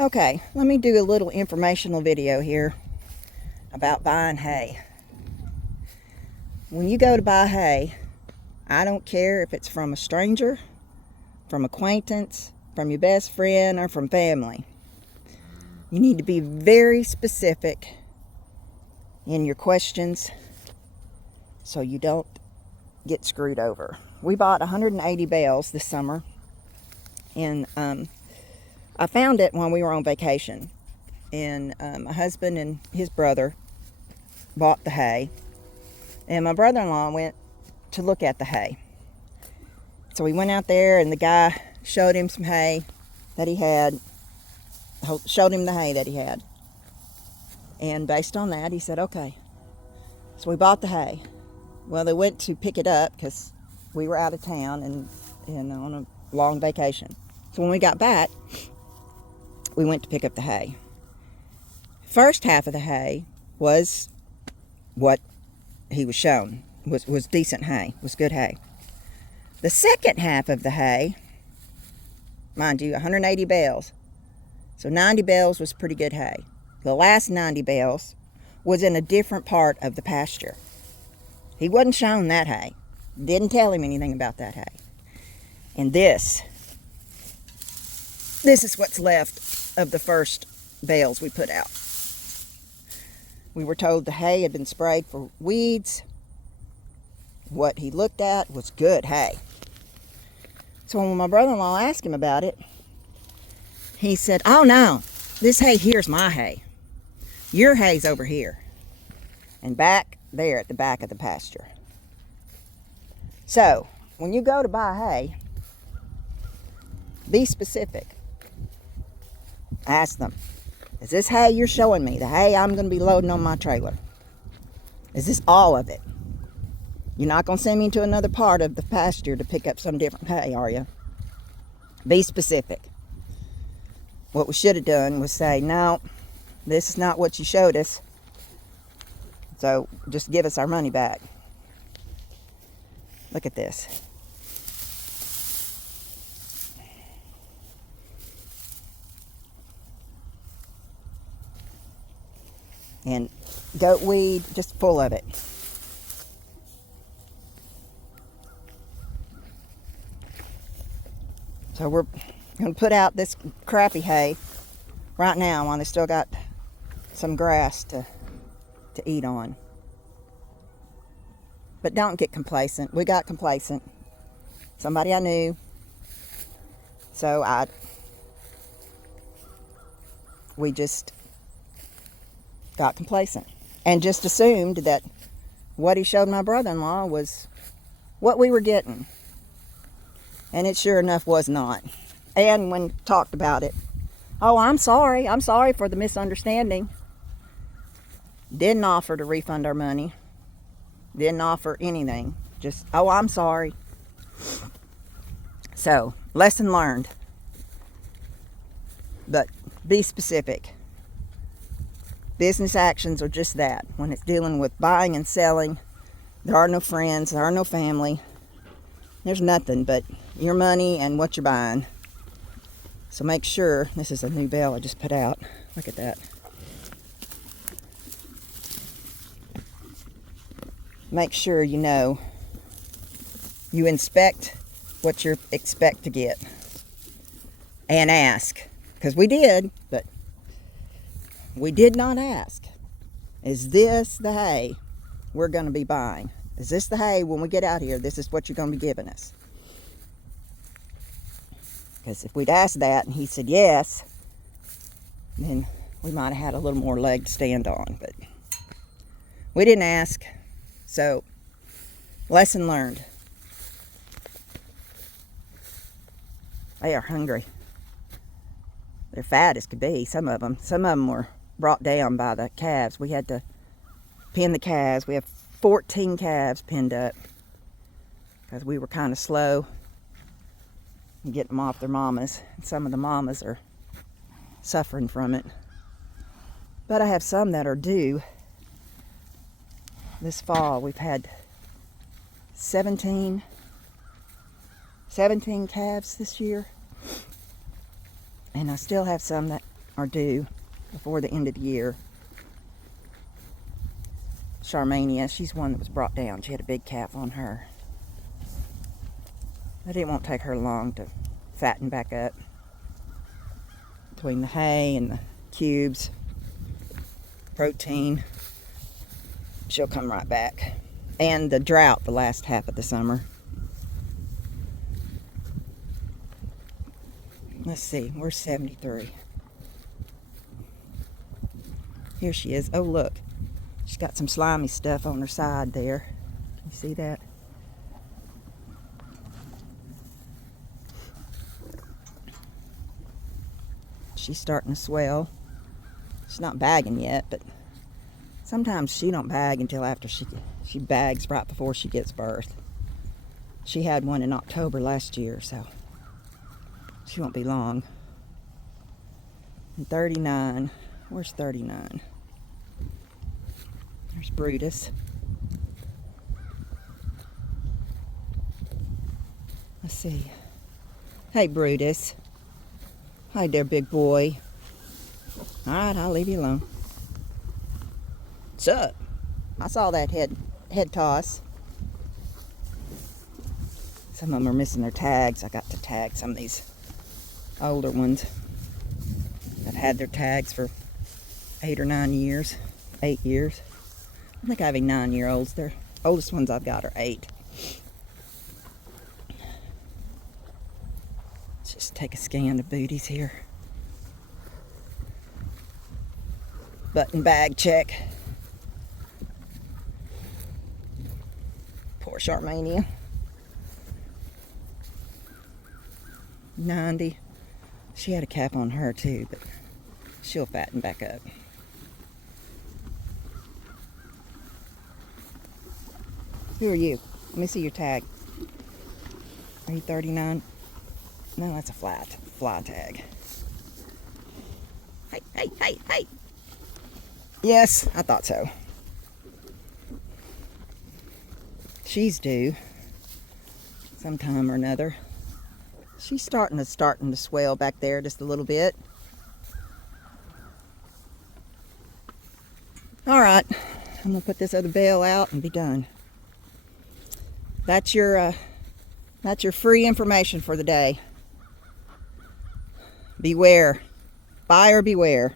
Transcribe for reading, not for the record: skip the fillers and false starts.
Okay, let me do a little informational video here about buying hay. When you go to buy hay, I don't care if it's from a stranger, from acquaintance, from your best friend, or from family. You need to be very specific in your questions so you don't get screwed over. We bought 180 bales this summer, and I found it when we were on vacation. And my husband and his brother bought the hay, and my brother-in-law went to look at the hay. So we went out there, and the guy showed him some hay that he had, showed him the hay that he had. And based on that, he said, okay. So we bought the hay. Well, they went to pick it up because we were out of town and on a long vacation. So when we got back, we went to pick up the hay. First half of the hay was what he was shown, was decent hay, was good hay. The second half of the hay, mind you, 180 bales. So 90 bales was pretty good hay. The last 90 bales was in a different part of the pasture. He wasn't shown that hay. Didn't tell him anything about that hay. And this is what's left of the first bales we put out. We were told the hay had been sprayed for weeds. What he looked at was good hay. So when my brother-in-law asked him about it, he said, oh no, this hay here's my hay. Your hay's over here. And back there at the back of the pasture. So, when you go to buy hay, be specific. Ask them, is this hay you're showing me, the hay I'm going to be loading on my trailer? Is this all of it? You're not going to send me to another part of the pasture to pick up some different hay, are you? Be specific. What we should have done was say, no, this is not what you showed us. So just give us our money back. Look at this. And goat weed, just full of it. So we're going to put out this crappy hay right now while they still got some grass to eat on. But don't get complacent. We got complacent. Somebody I knew. So we just got complacent and just assumed that what he showed my brother-in-law was what we were getting. And it sure enough was not. And when talked about it, oh, I'm sorry for the misunderstanding. Didn't offer to refund our money. Didn't offer anything. Just, oh, I'm sorry. So, lesson learned. But be specific. Business actions are just that. When it's dealing with buying and selling, there are no friends, there are no family. There's nothing but your money and what you're buying. So make sure, this is a new bale I just put out. Look at that. Make sure you know you inspect what you expect to get and ask, because we did, but we did not ask, is this the hay we're going to be buying? Is this the hay when we get out here, this is what you're going to be giving us? Because if we'd asked that and he said yes, then we might have had a little more leg to stand on, but we didn't ask. So, lesson learned. They are hungry. They're fat as could be, some of them. Some of them were brought down by the calves. We had to pin the calves. We have 14 calves pinned up because we were kind of slow in getting them off their mamas. And some of the mamas are suffering from it. But I have some that are due. This fall we've had 17 calves this year, and I still have some that are due before the end of the year. Charmania, she's one that was brought down. She had a big calf on her. But it won't take her long to fatten back up. Between the hay and the cubes, protein, she'll come right back. And the drought the last half of the summer. Let's see, we're 73. Here she is. Oh, look. She's got some slimy stuff on her side there. Can you see that? She's starting to swell. She's not bagging yet, but sometimes she don't bag until after she bags right before she gives birth. She had one in October last year, so she won't be long. And 39. Where's 39? There's Brutus. Let's see. Hey, Brutus. Hi there, big boy. All right, I'll leave you alone. What's up? I saw that head toss. Some of them are missing their tags. I got to tag some of these older ones that had their tags for 8 or 9 years. 8 years. I think I have 9-year-olds. The oldest ones I've got are 8. Let's just take a scan of booties here. Button bag check. Poor Charmania. 90. She had a cap on her too, but she'll fatten back up. Who are you? Let me see your tag. Are you 39? No, that's a fly tag. Hey. Yes, I thought so. She's due sometime or another. She's starting to swell back there just a little bit. All right, I'm gonna put this other bale out and be done. That's your free information for the day. Beware. Buyer beware.